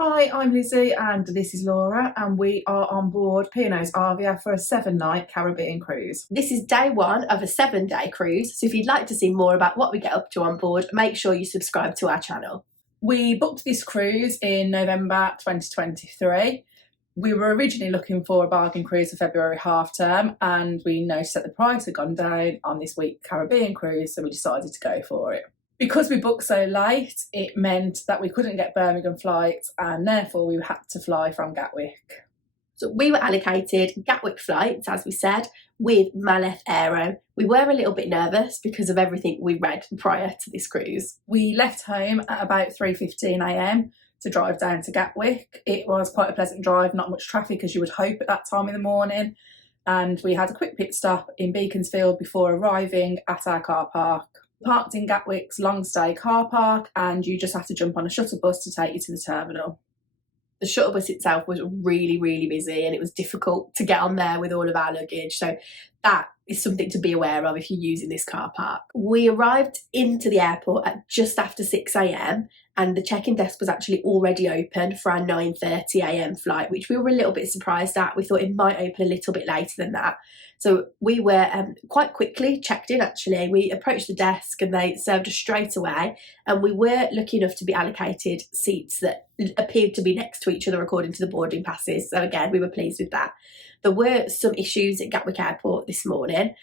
Hi, I'm Lizzie and this is Laura, and we are on board P&O's Arvia for a 7-night Caribbean cruise. This is day one of a 7-day cruise, so if you'd like to see more about what we get up to on board, make sure you subscribe to our channel. We booked this cruise in November 2023. We were originally looking for a bargain cruise for February half term, and we noticed that the price had gone down on this week Caribbean cruise, so we decided to go for it. Because we booked so late, it meant that we couldn't get Birmingham flights, and therefore we had to fly from Gatwick. So we were allocated Gatwick flights, as we said, with Maleth Aero. We were a little bit nervous because of everything we read prior to this cruise. We left home at about 3:15 a.m. to drive down to Gatwick. It was quite a pleasant drive, not much traffic as you would hope at that time in the morning. And we had a quick pit stop in Beaconsfield before arriving at our car park. Parked in Gatwick's long stay car park, and you just have to jump on a shuttle bus to take you to the terminal. The shuttle bus itself was really, really busy, and it was difficult to get on there with all of our luggage. So that is something to be aware of if you're using this car park. We arrived into the airport at just after 6 a.m. and the check-in desk was actually already open for our 9:30 a.m. flight, which we were a little bit surprised at. We thought it might open a little bit later than that. So we were quite quickly checked in actually. We approached the desk and they served us straight away, and we were lucky enough to be allocated seats that appeared to be next to each other according to the boarding passes. So again, we were pleased with that. There were some issues at Gatwick Airport this morning.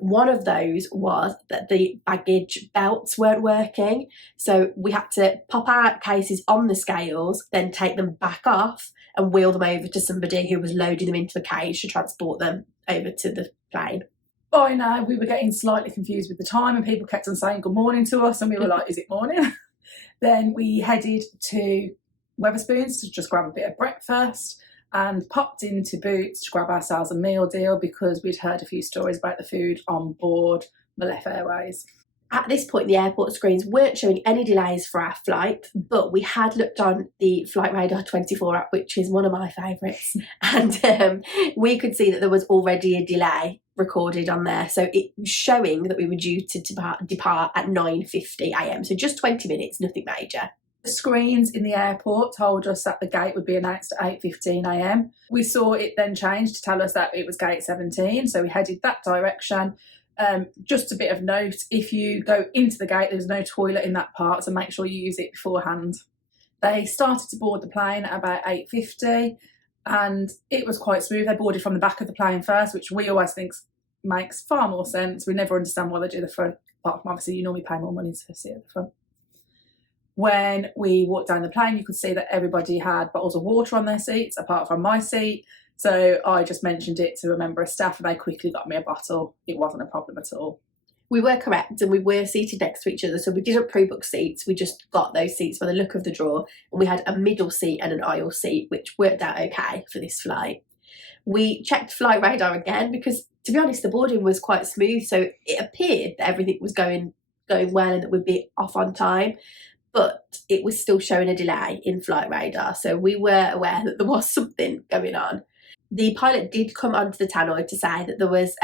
One of those was that the baggage belts weren't working. So we had to pop our cases on the scales, then take them back off and wheel them over to somebody who was loading them into a cage to transport them over to the plane. By now, we were getting slightly confused with the time, and people kept on saying good morning to us, and we were like, is it morning? Then we headed to Wetherspoons to just grab a bit of breakfast, and popped into Boots to grab ourselves a meal deal because we'd heard a few stories about the food on board Maleth Airways. At this point, the airport screens weren't showing any delays for our flight, but we had looked on the Flight Radar 24 app, which is one of my favourites, and we could see that there was already a delay recorded on there. So it was showing that we were due to depart at 9:50 a.m. So just 20 minutes, nothing major. The screens in the airport told us that the gate would be announced at 8:15 a.m. We saw it then change to tell us that it was gate 17, so we headed that direction. Just a bit of note, if you go into the gate, there's no toilet in that part, so make sure you use it beforehand. They started to board the plane at about 8:50, and it was quite smooth. They boarded from the back of the plane first, which we always think makes far more sense. We never understand why they do the front, apart from obviously you normally pay more money to sit at the front. When we walked down the plane, you could see that everybody had bottles of water on their seats, apart from my seat. So I just mentioned it to a member of staff and they quickly got me a bottle. It wasn't a problem at all. We were correct, and we were seated next to each other, so we didn't pre-book seats. We just got those seats by the look of the drawer, and we had a middle seat and an aisle seat, which worked out okay for this flight. We checked Flight Radar again because, to be honest, the boarding was quite smooth, so it appeared that everything was going well and that we'd be off on time. But it was still showing a delay in Flight Radar, so we were aware that there was something going on. The pilot did come onto the tannoy to say that there was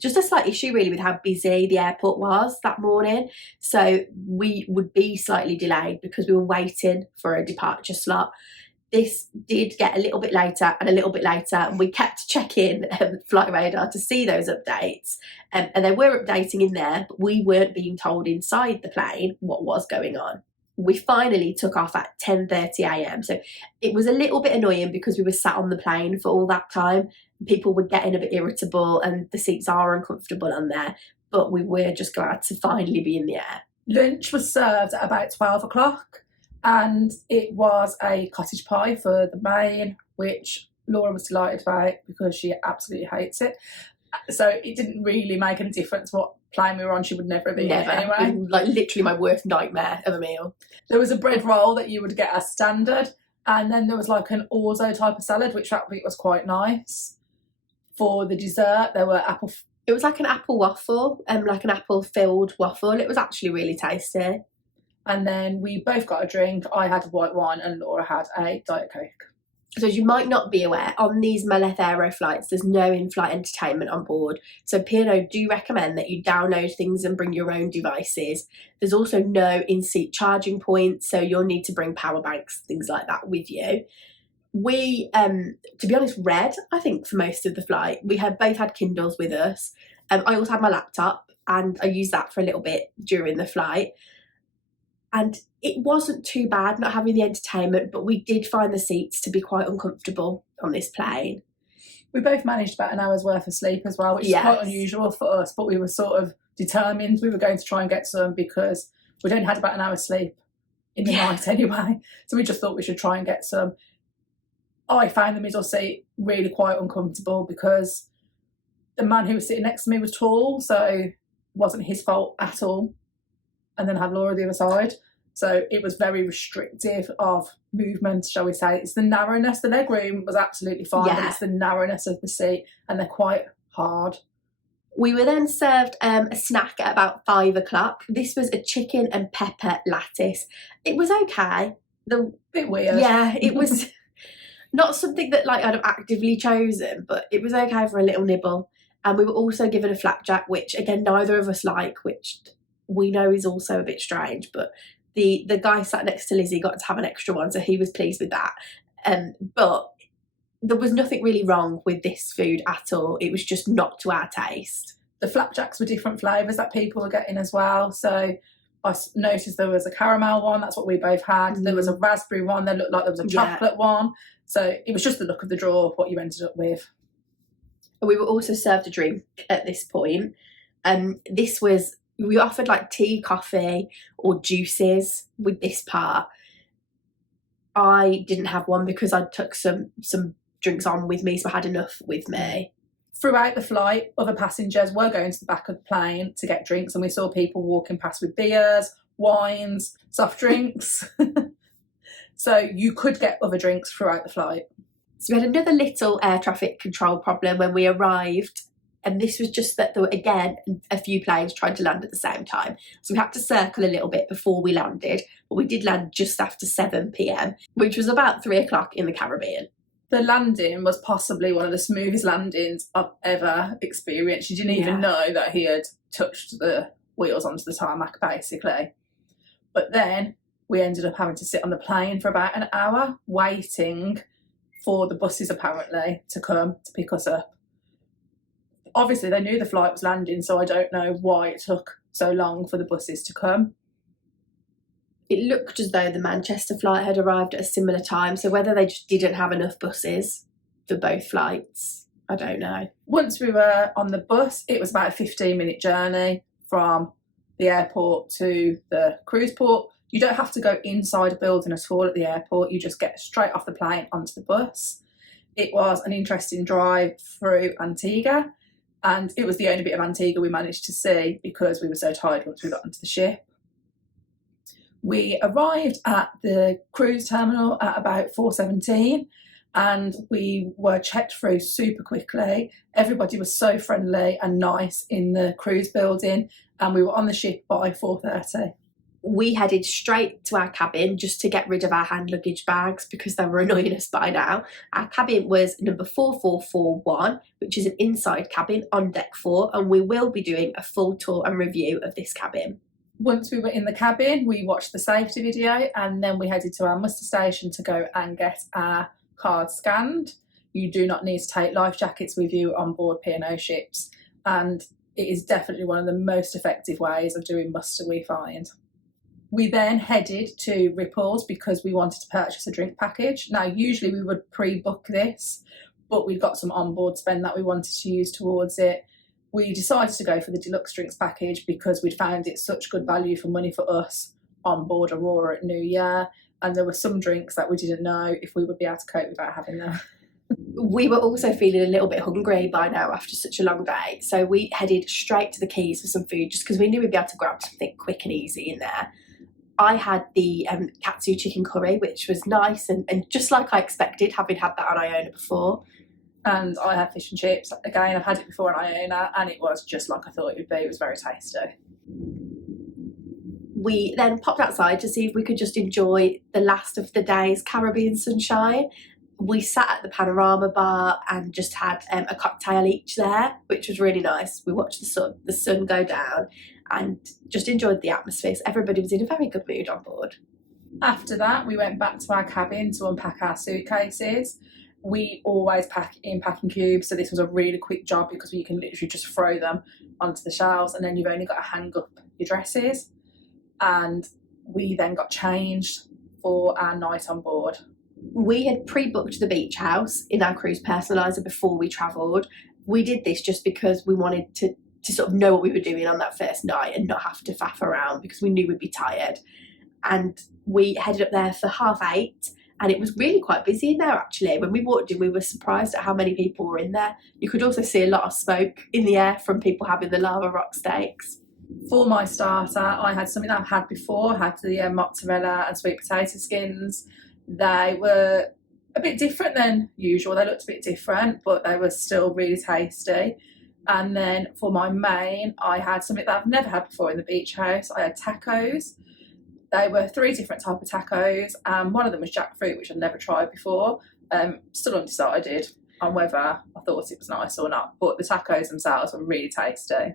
just a slight issue really with how busy the airport was that morning, so we would be slightly delayed because we were waiting for a departure slot. This did get a little bit later and a little bit later, and we kept checking Flight Radar to see those updates, and they were updating in there, but we weren't being told inside the plane what was going on. We finally took off at 10:30 a.m. So it was a little bit annoying because we were sat on the plane for all that time. People were getting a bit irritable and the seats are uncomfortable on there, but we were just glad to finally be in the air. Lunch was served at about 12 o'clock and it was a cottage pie for the main, which Laura was delighted about because she absolutely hates it. So it didn't really make any difference what plane we were on. She would never have eaten it anyway. It was like literally my worst nightmare of a meal. There was a bread roll that you would get as standard, and then there was like an orzo type of salad, which actually was quite nice. For the dessert, there were apple. It was like an apple waffle, like an apple filled waffle. It was actually really tasty. And then we both got a drink. I had a white wine and Laura had a Diet Coke. So as you might not be aware, on these Maleth Aero flights, there's no in-flight entertainment on board. So P&O do recommend that you download things and bring your own devices. There's also no in-seat charging points, so you'll need to bring power banks, things like that with you. We, to be honest, read, I think, for most of the flight. We had both had Kindles with us. I also had my laptop, and I used that for a little bit during the flight. And it wasn't too bad not having the entertainment, but we did find the seats to be quite uncomfortable on this plane. We both managed about an hour's worth of sleep as well, which is quite unusual for us, but we were sort of determined we were going to try and get some because we'd only had about an hour's sleep in the night anyway. So we just thought we should try and get some. I found the middle seat really quite uncomfortable because the man who was sitting next to me was tall, so it wasn't his fault at all. And then I had Laura the other side. So it was very restrictive of movement, shall we say. It's the narrowness. The legroom was absolutely fine, but it's the narrowness of the seat, and they're quite hard. We were then served a snack at about 5 o'clock. This was a chicken and pepper lattice. It was okay. Bit weird. Yeah, it was not something that like I'd have actively chosen, but it was okay for a little nibble. And we were also given a flapjack, which again neither of us like, which we know is also a bit strange, but the guy sat next to Lizzie got to have an extra one, so he was pleased with that. But there was nothing really wrong with this food at all. It was just not to our taste. The flapjacks were different flavours that people were getting as well. So I noticed there was a caramel one, that's what we both had. There was a raspberry one, there looked like there was a chocolate one. So it was just the look of the draw, what you ended up with. We were also served a drink at this point. We offered like tea, coffee or juices with this part. I didn't have one because I took some drinks on with me, so I had enough with me. Throughout the flight, other passengers were going to the back of the plane to get drinks, and we saw people walking past with beers, wines, soft drinks. So you could get other drinks throughout the flight. So we had another little air traffic control problem when we arrived. And this was just that there were, again, a few planes trying to land at the same time. So we had to circle a little bit before we landed. But we did land just after 7 p.m, which was about 3 o'clock in the Caribbean. The landing was possibly one of the smoothest landings I've ever experienced. You didn't even know that he had touched the wheels onto the tarmac, basically. But then we ended up having to sit on the plane for about an hour waiting for the buses, apparently, to come to pick us up. Obviously, they knew the flight was landing, so I don't know why it took so long for the buses to come. It looked as though the Manchester flight had arrived at a similar time, so whether they just didn't have enough buses for both flights, I don't know. Once we were on the bus, it was about a 15-minute journey from the airport to the cruise port. You don't have to go inside a building at all at the airport. You just get straight off the plane onto the bus. It was an interesting drive through Antigua, and it was the only bit of Antigua we managed to see because we were so tired once we got onto the ship. We arrived at the cruise terminal at about 4:17 and we were checked through super quickly. Everybody was so friendly and nice in the cruise building, and we were on the ship by 4:30. We headed straight to our cabin just to get rid of our hand luggage bags because they were annoying us by now. Our cabin was number 4441, which is an inside cabin on deck 4, and we will be doing a full tour and review of this cabin. Once we were in the cabin, we watched the safety video, and then we headed to our muster station to go and get our card scanned. You do not need to take life jackets with you on board P&O ships, and it is definitely one of the most effective ways of doing muster, we find. We then headed to Ripples because we wanted to purchase a drink package. Now, usually we would pre-book this, but we'd got some onboard spend that we wanted to use towards it. We decided to go for the deluxe drinks package because we'd found it such good value for money for us on board Aurora at New Year, and there were some drinks that we didn't know if we would be able to cope without having them. We were also feeling a little bit hungry by now after such a long day, so we headed straight to the quays for some food just because we knew we'd be able to grab something quick and easy in there. I had the katsu chicken curry, which was nice and just like I expected, having had that on Iona before. And I had fish and chips. Again, I've had it before on Iona, and it was just like I thought it would be. It was very tasty. We then popped outside to see if we could just enjoy the last of the day's Caribbean sunshine. We sat at the panorama bar and just had a cocktail each there, which was really nice. We watched the sun go down and just enjoyed the atmosphere. So everybody was in a very good mood on board. After that, we went back to our cabin to unpack our suitcases. We always pack in packing cubes, so this was a really quick job because you can literally just throw them onto the shelves and then you've only got to hang up your dresses. And we then got changed for our night on board. We had pre-booked the beach house in our cruise personaliser before we travelled. We did this just because we wanted to sort of know what we were doing on that first night and not have to faff around because we knew we'd be tired. And we headed up there for 8:30, and it was really quite busy in there actually. When we walked in, we were surprised at how many people were in there. You could also see a lot of smoke in the air from people having the lava rock steaks. For my starter, I had something that I've had before. I had the mozzarella and sweet potato skins. They were a bit different than usual. They looked a bit different, but they were still really tasty. And then for my main, I had something that I've never had before in the beach house. I had tacos. They were 3 different types of tacos, and one of them was jackfruit, which I'd never tried before. Still undecided on whether I thought it was nice or not, but the tacos themselves were really tasty.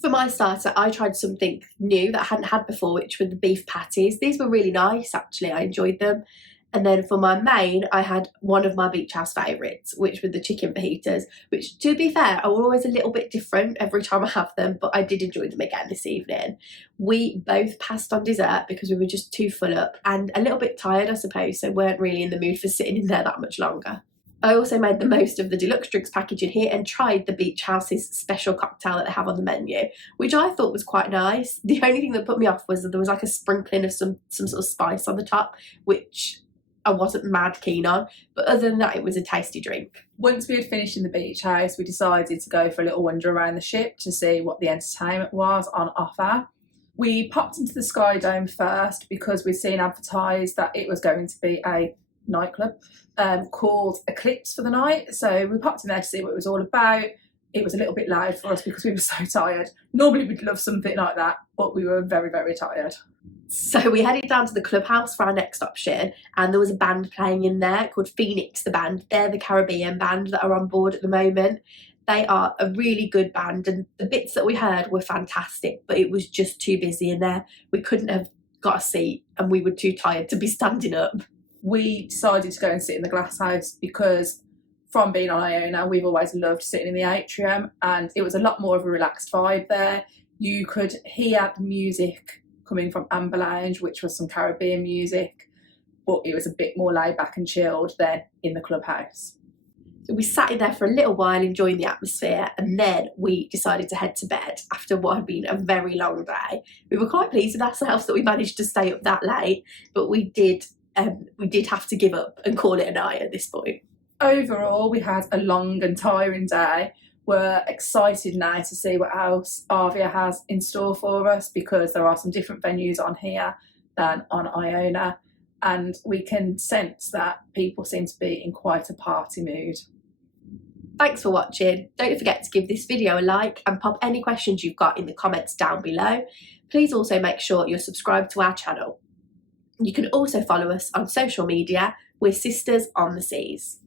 For my starter, I tried something new that I hadn't had before, which were the beef patties. These were really nice, actually. I enjoyed them. And then for my main, I had one of my beach house favourites, which were the chicken fajitas, which, to be fair, are always a little bit different every time I have them, but I did enjoy them again this evening. We both passed on dessert because we were just too full up and a little bit tired, I suppose, so weren't really in the mood for sitting in there that much longer. I also made the most of the deluxe drinks package in here and tried the beach house's special cocktail that they have on the menu, which I thought was quite nice. The only thing that put me off was that there was like a sprinkling of some sort of spice on the top, which I wasn't mad keen on, but other than that, it was a tasty drink. Once we had finished in the beach house, we decided to go for a little wander around the ship to see what the entertainment was on offer. We popped into the SkyDome first because we'd seen advertised that it was going to be a nightclub called Eclipse for the night. So we popped in there to see what it was all about. It was a little bit loud for us because we were so tired. Normally we'd love something like that, but we were very, very tired. So we headed down to the clubhouse for our next option, and there was a band playing in there called Phoenix the Band. They're the Caribbean band that are on board at the moment. They are a really good band, and the bits that we heard were fantastic, but it was just too busy in there. We couldn't have got a seat and we were too tired to be standing up. We decided to go and sit in the glass house because from being on Iona, we've always loved sitting in the atrium, and it was a lot more of a relaxed vibe there. You could hear the music coming from Amber Lounge, which was some Caribbean music, but it was a bit more laid back and chilled than in the clubhouse. So we sat in there for a little while enjoying the atmosphere, and then we decided to head to bed after what had been a very long day. We were quite pleased with ourselves that we managed to stay up that late, but we did have to give up and call it a night at this point. Overall, we had a long and tiring day. We're excited now to see what else Arvia has in store for us, because there are some different venues on here than on Iona, and we can sense that people seem to be in quite a party mood. Thanks for watching. Don't forget to give this video a like and pop any questions you've got in the comments down below. Please also make sure you're subscribed to our channel. You can also follow us on social media. We're Sisters on the Seas.